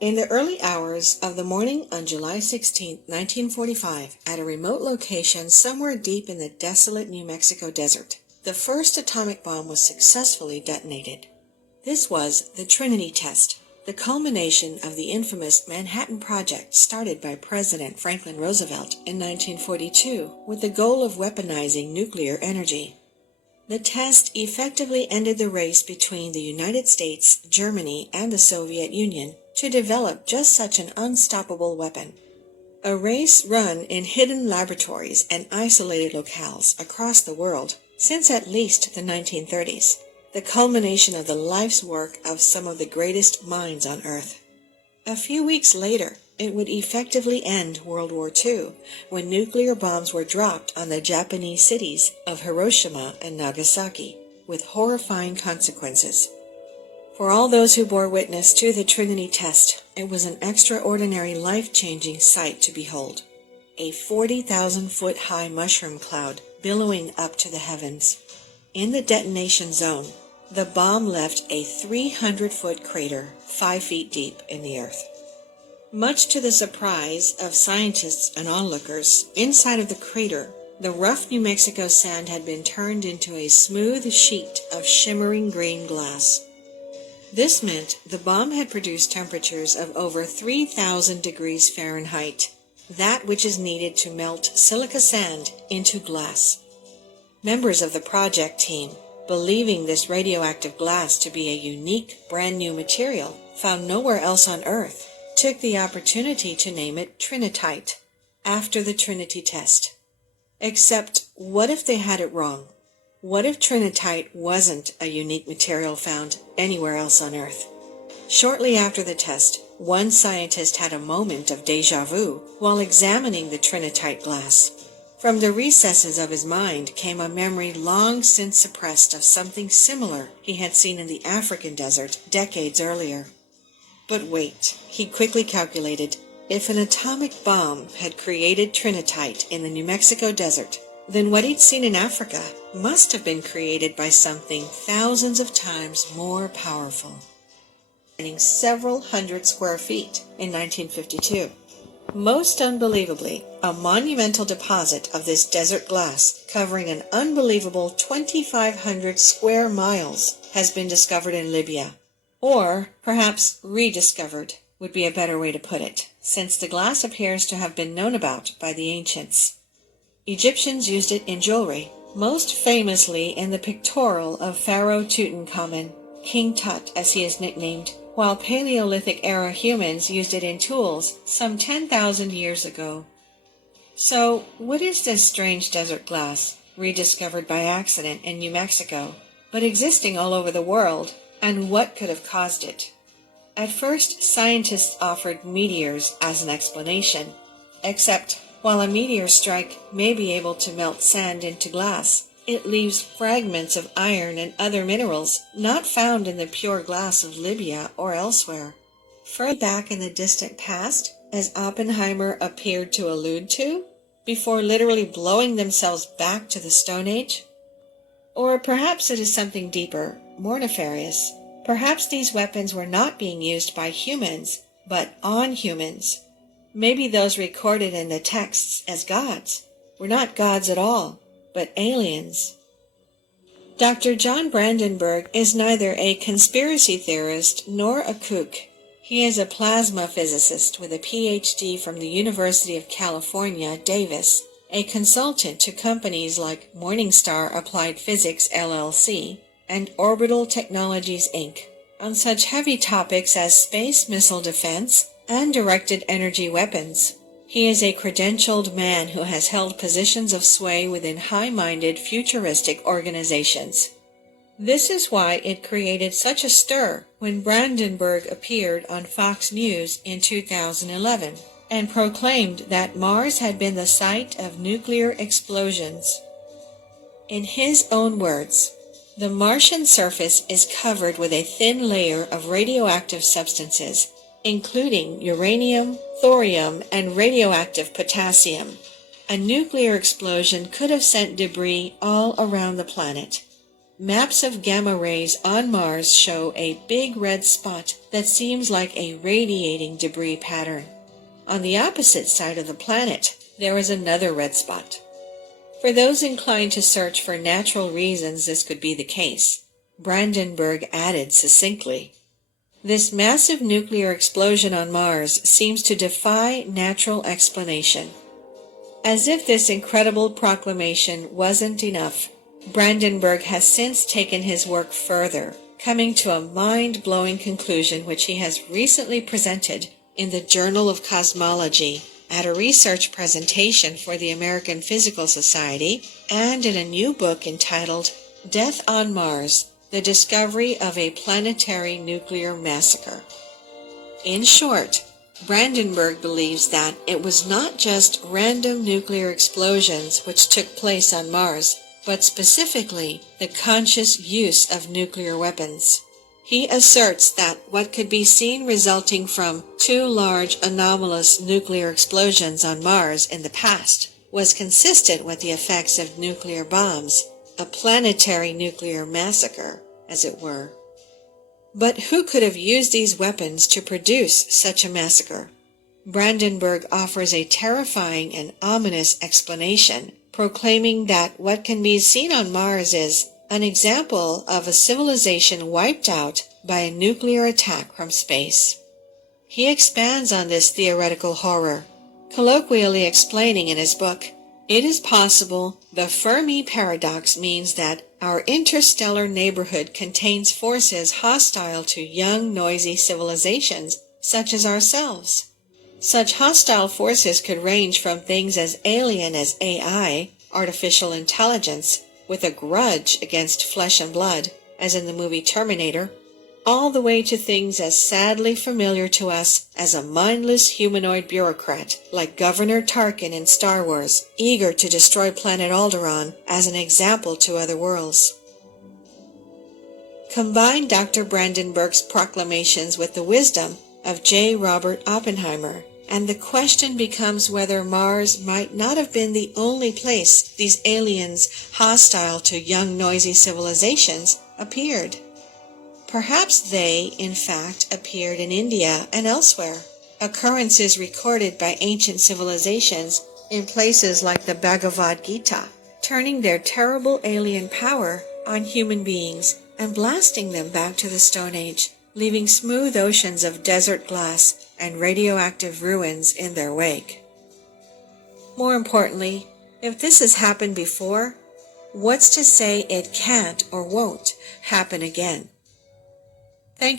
In the early hours of the morning on July 16, 1945, at a remote location somewhere deep in the desolate New Mexico desert, the first atomic bomb was successfully detonated. This was the Trinity test, the culmination of the infamous Manhattan Project started by President Franklin Roosevelt in 1942 with the goal of weaponizing nuclear energy. The test effectively ended the race between the United States, Germany, and the Soviet Union to develop just such an unstoppable weapon. A race run in hidden laboratories and isolated locales across the world since at least the 1930s, the culmination of the life's work of some of the greatest minds on Earth. A few weeks later, it would effectively end World War II when nuclear bombs were dropped on the Japanese cities of Hiroshima and Nagasaki, with horrifying consequences. For all those who bore witness to the Trinity test, it was an extraordinary, life-changing sight to behold. A 40,000-foot-high mushroom cloud billowing up to the heavens. In the detonation zone, the bomb left a 300-foot crater 5 feet deep in the earth. Much to the surprise of scientists and onlookers, inside of the crater, the rough New Mexico sand had been turned into a smooth sheet of shimmering green glass. This meant the bomb had produced temperatures of over 3,000 degrees Fahrenheit, that which is needed to melt silica sand into glass. Members of the project team, believing this radioactive glass to be a unique, brand new material found nowhere else on Earth, took the opportunity to name it Trinitite, after the Trinity test. Except, what if they had it wrong? What if Trinitite wasn't a unique material found anywhere else on Earth? Shortly after the test, one scientist had a moment of déjà vu while examining the Trinitite glass. From the recesses of his mind came a memory long since suppressed of something similar he had seen in the African desert decades earlier. But wait, he quickly calculated, if an atomic bomb had created Trinitite in the New Mexico desert, then what he'd seen in Africa must have been created by something thousands of times more powerful. Several hundred square feet in 1952. Most unbelievably, a monumental deposit of this desert glass covering an unbelievable 2,500 square miles has been discovered in Libya. Or perhaps rediscovered would be a better way to put it, since the glass appears to have been known about by the ancients. Egyptians used it in jewelry, most famously in the pictorial of Pharaoh Tutankhamun, King Tut as he is nicknamed, while Paleolithic-era humans used it in tools some 10,000 years ago. So, what is this strange desert glass, rediscovered by accident in New Mexico, but existing all over the world, and what could have caused it? At first, scientists offered meteors as an explanation, except while a meteor strike may be able to melt sand into glass, it leaves fragments of iron and other minerals not found in the pure glass of Libya or elsewhere. Further back in the distant past, as Oppenheimer appeared to allude to, before literally blowing themselves back to the Stone Age? Or perhaps it is something deeper, more nefarious. Perhaps these weapons were not being used by humans, but on humans. Maybe those recorded in the texts as gods were not gods at all, but aliens. Dr. John Brandenburg is neither a conspiracy theorist nor a kook. He is a plasma physicist with a PhD from the University of California, Davis, a consultant to companies like Morningstar Applied Physics, LLC, and Orbital Technologies, Inc., on such heavy topics as space missile defense and directed energy weapons. He is a credentialed man who has held positions of sway within high-minded, futuristic organizations. This is why it created such a stir when Brandenburg appeared on Fox News in 2011 and proclaimed that Mars had been the site of nuclear explosions. In his own words, "The Martian surface is covered with a thin layer of radioactive substances, including uranium, thorium, and radioactive potassium. A nuclear explosion could have sent debris all around the planet. maps of gamma rays on Mars show a big red spot that seems like a radiating debris pattern. On the opposite side of the planet, there is another red spot. For those inclined to search for natural reasons this could be the case, Brandenburg added succinctly, "This massive nuclear explosion on Mars seems to defy natural explanation." As if this incredible proclamation wasn't enough, Brandenburg has since taken his work further, coming to a mind-blowing conclusion which he has recently presented in the Journal of Cosmology, at a research presentation for the American Physical Society, and in a new book entitled Death on Mars, The Discovery of a Planetary Nuclear Massacre. In short, Brandenburg believes that it was not just random nuclear explosions which took place on Mars, but specifically the conscious use of nuclear weapons. He asserts that what could be seen resulting from 2 large anomalous nuclear explosions on Mars in the past was consistent with the effects of nuclear bombs, a planetary nuclear massacre, as it were. But who could have used these weapons to produce such a massacre? Brandenburg offers a terrifying and ominous explanation, proclaiming that what can be seen on Mars is an example of a civilization wiped out by a nuclear attack from space. He expands on this theoretical horror, colloquially explaining in his book, "It is possible the Fermi paradox means that our interstellar neighborhood contains forces hostile to young, noisy civilizations such as ourselves. Such hostile forces could range from things as alien as AI, artificial intelligence, with a grudge against flesh and blood, as in the movie Terminator, all the way to things as sadly familiar to us as a mindless humanoid bureaucrat like Governor Tarkin in Star Wars, eager to destroy planet Alderaan as an example to other worlds." Combine Dr. Brandenburg's proclamations with the wisdom of J. Robert Oppenheimer, and the question becomes whether Mars might not have been the only place these aliens hostile to young, noisy civilizations appeared. Perhaps they, in fact, appeared in India and elsewhere, occurrences recorded by ancient civilizations in places like the Bhagavad Gita, turning their terrible alien power on human beings and blasting them back to the Stone Age, leaving smooth oceans of desert glass and radioactive ruins in their wake. More importantly, if this has happened before, what's to say it can't or won't happen again? Thank you.